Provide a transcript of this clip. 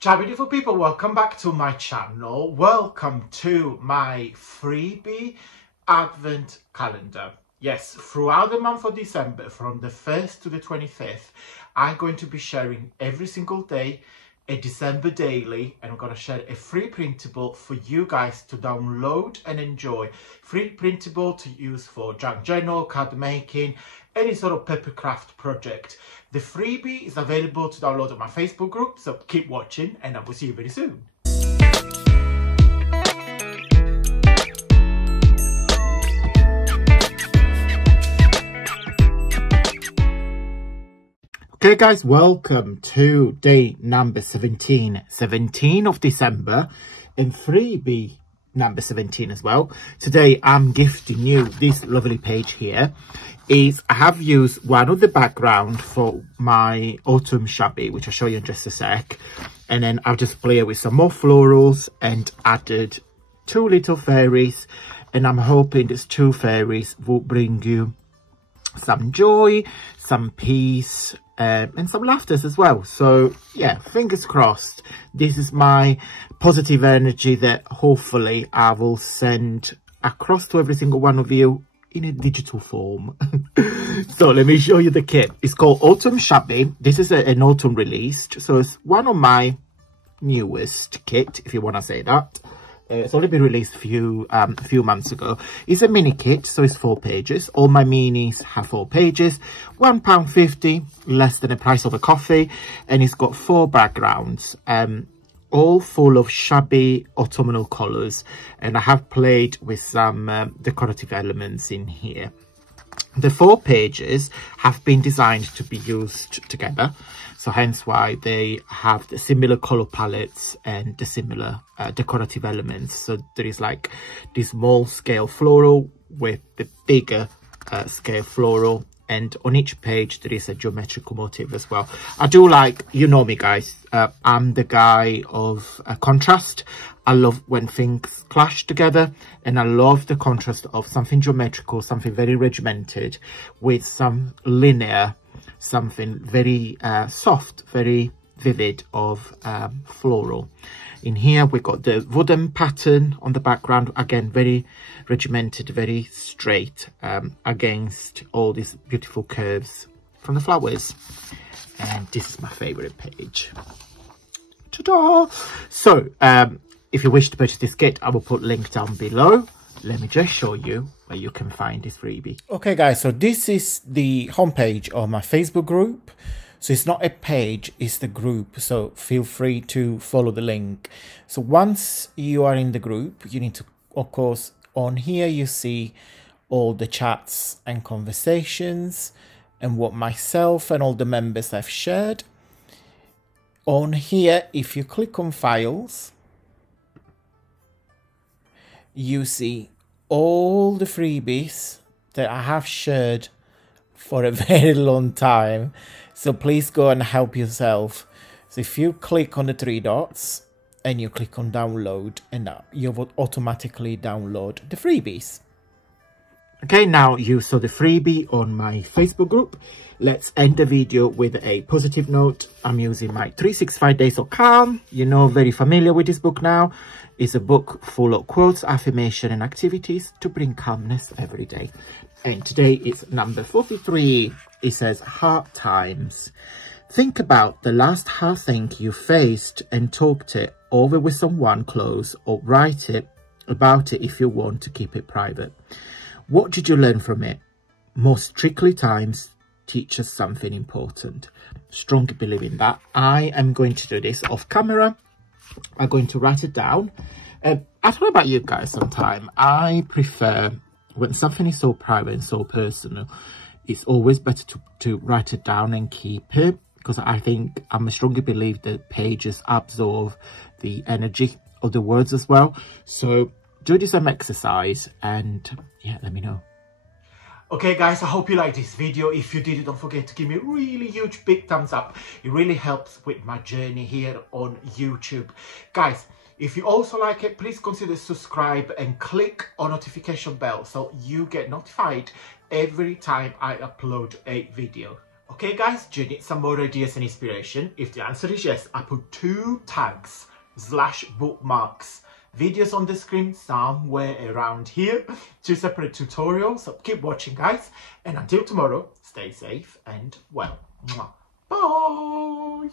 Ciao beautiful people, welcome back to my channel. Welcome to my freebie advent calendar. Yes, throughout the month of December, from the 1st to the 25th, I'm going to be sharing every single day a December daily, and I'm going to share a free printable for you guys to download and enjoy. Free printable to use for junk journal, card making, any sort of papercraft project. The freebie is available to download on my Facebook group, so keep watching and I will see you very soon. Okay guys, welcome to day number 17 of December and freebie number 17 as well. Today I'm gifting you this lovely page here. I have used one of the background for my autumn shabby, which I'll show you in just a sec. And then I'll just play with some more florals and added two little fairies. And I'm hoping these two fairies will bring you some joy, some peace, and some laughter as well. So yeah, fingers crossed. This is my positive energy that hopefully I will send across to every single one of you in a digital form. So let me show you the kit. It's called Autumn Shabby. This is an autumn released, so it's one of my newest kit, if you want to say that. It's only been released a few months ago. It's a mini kit, so it's 4 pages. All my minis have 4 pages. £1.50, less than the price of a coffee. And it's got 4 backgrounds, all full of shabby autumnal colours. And I have played with some decorative elements in here. The 4 pages have been designed to be used together, so hence why they have the similar color palettes and the similar decorative elements. So there is like this small scale floral with the bigger scale floral, and on each page there is a geometrical motif as well. I do like, you know me guys, I'm the guy of contrast. I love when things clash together, and I love the contrast of something geometrical, something very regimented, with some linear, something very soft, very vivid of floral. In here we got the wooden pattern on the background, again very regimented, very straight, against all these beautiful curves from the flowers. And this is my favorite page. Ta-da! So if you wish to purchase this kit, I will put link down below. Let me just show you where you can find this freebie. Okay guys, so this is the homepage of my Facebook group. So it's not a page, it's the group. So feel free to follow the link. So once you are in the group, you need to, of course, on here you see all the chats and conversations and what myself and all the members have shared. On here, if you click on files, you see all the freebies that I have shared for a very long time. So please go and help yourself. So if you click on the 3 dots and you click on download, and you will automatically download the freebies. Okay, now you saw the freebie on my Facebook group. Let's end the video with a positive note. I'm using my 365 Days of Calm. You know, very familiar with this book now. It's a book full of quotes, affirmation and activities to bring calmness every day. And today it's number 43. It says, hard times. Think about the last hard thing you faced and talked it over with someone close, or write about it if you want to keep it private. What did you learn from it? Most strictly times teach us something important. Strongly believe in that. I am going to do this off camera. I'm going to write it down. I don't know about you guys, sometimes I prefer when something is so private and so personal, it's always better to write it down and keep it, because I think I'm a strongly believe that pages absorb the energy of the words as well. So do this exercise and yeah, let me know. Okay guys, I hope you liked this video. If you did, don't forget to give me a really huge big thumbs up. It really helps with my journey here on YouTube. Guys, if you also like it, please consider subscribe and click on notification bell so you get notified every time I upload a video. Okay guys, do you need some more ideas and inspiration? If the answer is yes, I put 2 tags / bookmarks videos on the screen somewhere around here, 2 separate tutorials. So keep watching guys, and until tomorrow, stay safe and well. Bye.